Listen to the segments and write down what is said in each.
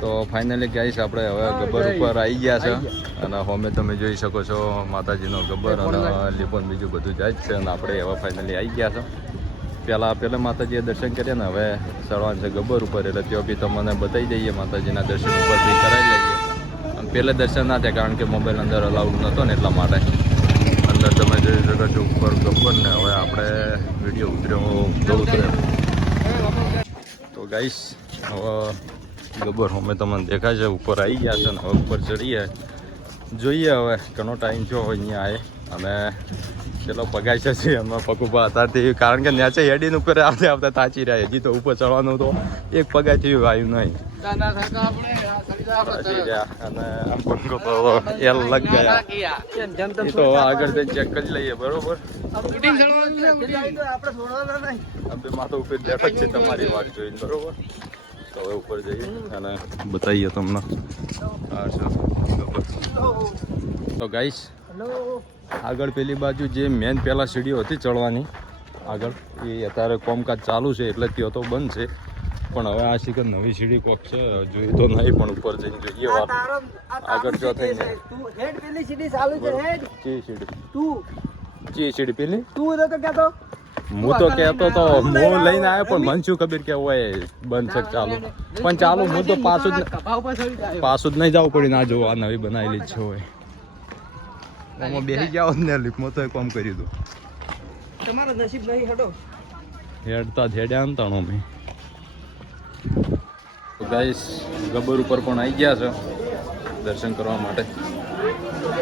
તો finally guys આપણે હવે ગબ્બર ઉપર આવી ગયા છે અને હોમે તમે જોઈ શકો છો માતાજીનો ગબ્બર અને લીપોન બીજું બધું જાય જ છે અને આપણે હવે ફાઇનલી આવી ગયા છે. પહેલાં માતાજીએ દર્શન કર્યા ને હવે ચડવાનું છે ગબ્બર ઉપર, એટલે ત્યાં બી તમને બતાવી દઈએ માતાજીના દર્શન ઉપર બી કરાવી લઈએ. પહેલે દર્શન ના થાય કારણ કે મોબાઈલ અંદર અલાઉડ નહોતો ને એટલા માટે. અંદર તમે જોઈ શકો છો ઉપર ગબ્બર ને હવે આપણે વિડીયો ઉતર્યો. તો ગાઈસ હવે ગબ્બર અમે તમને દેખાય છે ઉપર આવી ગયા છે ને હવે ઉપર ચડીએ, જોઈએ હવે ઘણો ટાઈમ થયો હોય અહીંયા આવે અને ચલો પગાઈ છે એમાં પગુભા અત્યારથી, કારણ કે નેચે હેડીને ઉપર આવતા તાચી રહ્યા. હજી તો ઉપર ચડવાનું તો એક પગાઈ થયું આવ્યું નહીં તાચી રહ્યા અને આમ પંખો એલ લગ ગયા. એ તો આગળ જઈને ચેક કરી લઈએ બરોબર. આપણે માથા ઉપર બેઠક છે તમારી વાત જોઈને બરોબર. તો હવે ઉપર જઈએ અને બતાવીએ તમને. તો ગાઈસ આગળ પેલી બાજુ જે મેન પહેલાં સીડીઓ હતી ચડવાની આગળ એ અત્યારે કોમકાજ ચાલુ છે એટલે ત્યાં તો બંધ છે, પણ હવે આ શીખર નવી સીડી કોક છે જોઈ તો નહીં, પણ ઉપર જઈને જોઈએ વાત આગળ જો થઈને સીડી પેલી હું તો કહેતો તો હું લઈને આવ્યો પણ મને શું ખબર કે હોય બંધ છે ચાલુ, પણ ચાલુ હું તો પાછું જ નહીં જવું પડી ના જો આ નવી બનાવેલી જ છે હોય આમાં બેસી જાઓ ને લીપમાં તો કામ કરી દો તમારો નસીબ નહીં હટો હેડતા હેડ્યા અંતાણો મેં. તો ગાઈસ ગબ્બર ઉપર પણ આવી ગયા છે દર્શન કરવા માટે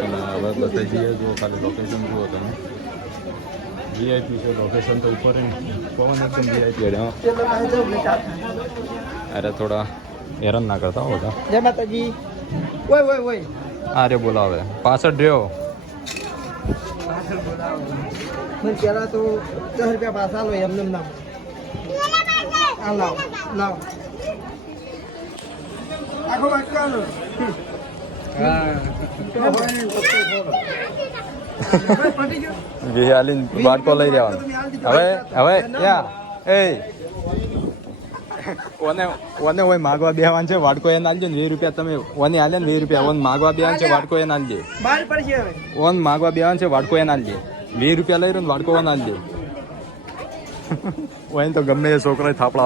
અને હવે બતાવી દઈએ જો ખાલી લોકેશન જુઓ તમે. વીઆઈપી છે લોકેશન તો ઉપર પવન એકદમ વીઆઈપી. અરે થોડા હેરાન ના કરતા હોતા. જય માતાજી. ઓય ઓય ઓય અરે બોલાવે પાછળ રહ્યો. મને પેલા તો 10 રૂપિયા પાછા લો એમને નામ આ લાવ લાવ આખો વાટકાનો વિહાલીન બાટકો લઈ રહેવાનો. હવે યા એ ઓને હોય માગવા બેહવાન છે વાટકો એને આલજો ને 20 રૂપિયા તમે ઓને આલે ને 20 રૂપિયા ઓન માગવા બેહવાન છે વાટકો એને આલજે. બહાર પડશે હવે ઓન માગવા બેહવાન છે વાટકો એને આલજે. 20 રૂપિયા લઈ રહ્યો ને વાટકો ઓન આલજે. ઓન તો ગમે એ છોકરા થાપડા